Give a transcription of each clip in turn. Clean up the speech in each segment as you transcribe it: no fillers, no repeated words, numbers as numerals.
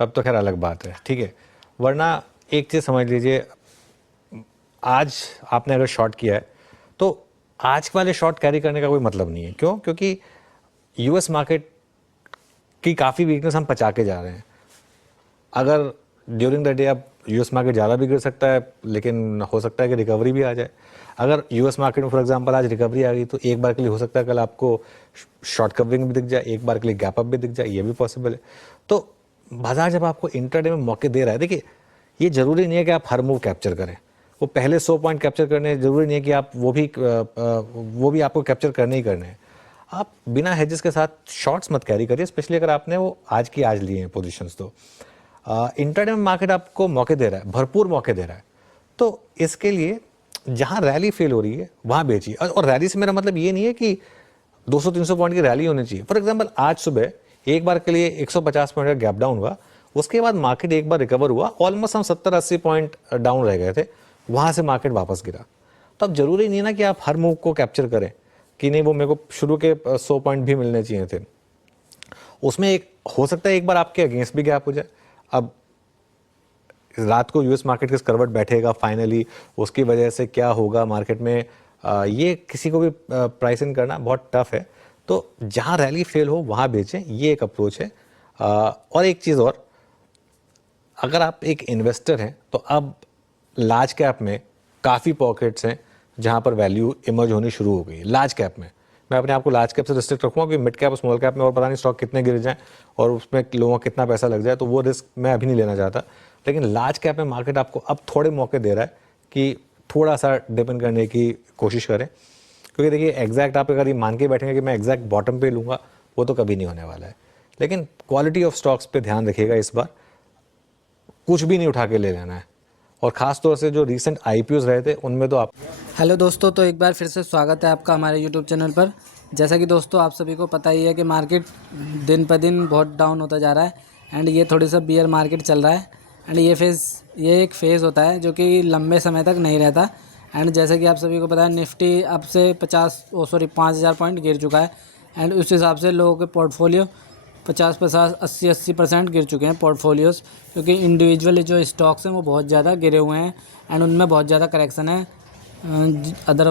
तब तो खैर अलग बात है, ठीक है। वरना एक चीज़ समझ लीजिए, आज आपने अगर शॉर्ट किया है तो आज के वाले शॉर्ट कैरी करने का कोई मतलब नहीं है। क्यों? क्योंकि यूएस मार्केट की काफ़ी वीकनेस हम पचा के जा रहे हैं। अगर ड्यूरिंग द डे अब यूएस मार्केट ज़्यादा भी गिर सकता है, लेकिन हो सकता है कि रिकवरी भी आ जाए। अगर यूएस मार्केट में फॉर एग्जांपल आज रिकवरी आ गई तो एक बार के लिए हो सकता है कल आपको शॉर्ट कवरिंग भी दिख जाए, एक बार के लिए गैप अप भी दिख जाए, ये भी पॉसिबल है। तो बाजार जब आपको इंट्राडे में मौके दे रहा है, देखिए ये ज़रूरी नहीं है कि आप हर मूव कैप्चर करें। वो पहले 100 पॉइंट कैप्चर करने ज़रूरी नहीं है कि आप वो भी आपको कैप्चर करने ही करने हैं। आप बिना हेजेस के साथ शॉर्ट्स मत कैरी करिए, स्पेशली अगर आपने वो आज की आज लिए हैं पोजीशंस। तो इंट्राडे में मार्केट आपको मौके दे रहा है, भरपूर मौके दे रहा है। तो इसके लिए जहां रैली फेल हो रही है वहां बेचिए। और रैली से मेरा मतलब ये नहीं है कि 200-300 पॉइंट की रैली होनी चाहिए। फॉर एग्जांपल आज सुबह एक बार के लिए 150 पॉइंट का गैप डाउन हुआ, उसके बाद मार्केट एक बार रिकवर हुआ, ऑलमोस्ट हम 70-80 पॉइंट डाउन रह गए थे, वहां से मार्केट वापस गिरा। तो अब जरूरी नहीं ना कि आप हर मूव को कैप्चर करें कि नहीं वो मेरे को शुरू के 100 पॉइंट भी मिलने चाहिए थे। उसमें एक हो सकता है एक बार आपके अगेंस्ट भी गैप हो जाए। अब रात को यूएस मार्केट किस करवट बैठेगा फाइनली, उसकी वजह से क्या होगा मार्केट में, ये किसी को भी प्राइस इन करना बहुत टफ है। तो जहां रैली फेल हो वहां बेचें, ये एक अप्रोच है। और एक चीज़ और, अगर आप एक इन्वेस्टर हैं तो अब लार्ज कैप में काफ़ी पॉकेट्स हैं जहां पर वैल्यू इमर्ज होनी शुरू हो गई। लार्ज कैप में मैं अपने आप को लार्ज कैप से रिस्ट्रिक्ट रखूंगा, कि मिड कैप और स्मॉल कैप में और पता नहीं स्टॉक कितने गिर जाएं और उसमें लोगों का कितना पैसा लग जाए, तो वो रिस्क मैं अभी नहीं लेना चाहता। लेकिन लार्ज कैप में मार्केट आपको अब थोड़े मौके दे रहा है कि थोड़ा सा डिपेंड करने की कोशिश करें। क्योंकि देखिए एग्जैक्ट आप अगर ये मान के बैठेंगे कि मैं एग्जैक्ट बॉटम पे लूँगा, वो तो कभी नहीं होने वाला है। लेकिन क्वालिटी ऑफ स्टॉक्स पे ध्यान रखिएगा, इस बार कुछ भी नहीं उठा के ले लेना है। और ख़ास तौर से जो रीसेंट आईपीओज रहे थे उनमें तो आप। हेलो दोस्तों, तो एक बार फिर से स्वागत है आपका हमारे यूट्यूब चैनल पर। जैसा कि दोस्तों आप सभी को पता ही है कि मार्केट दिन पर दिन बहुत डाउन होता जा रहा है एंड ये थोड़ी सा बियर मार्केट चल रहा है। एंड ये एक फेज़ होता है जो कि लंबे समय तक नहीं रहता। एंड जैसे कि आप सभी को पता है निफ्टी अब से 5,000 पॉइंट गिर चुका है। एंड उस हिसाब से लोगों के पोर्टफोलियो 50-50, 80% गिर चुके हैं पोर्टफोलियोज़, क्योंकि इंडिविजुअल जो स्टॉक्स हैं वो बहुत ज़्यादा गिरे हुए हैं एंड उनमें बहुत ज़्यादा करेक्शन है। अदर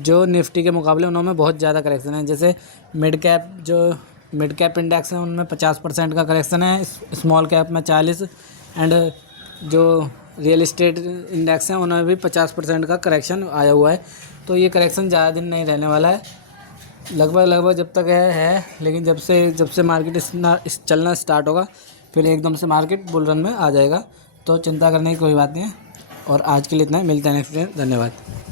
जो निफ्टी के मुकाबले उनमें बहुत ज़्यादा करेक्शन है। जैसे मिड कैप इंडेक्स है उनमें 50% का करेक्शन है, स्मॉल कैप में 40, एंड जो रियल इस्टेट इंडेक्स हैं उनमें भी 50% का करेक्शन आया हुआ है। तो ये करेक्शन ज़्यादा दिन नहीं रहने वाला है, लगभग जब तक है। लेकिन जब से मार्केट चलना स्टार्ट होगा फिर एकदम से मार्केट बुल रन में आ जाएगा। तो चिंता करने की कोई बात नहीं है। और आज के लिए इतना ही, मिलते हैं नेक्स्ट डे। धन्यवाद।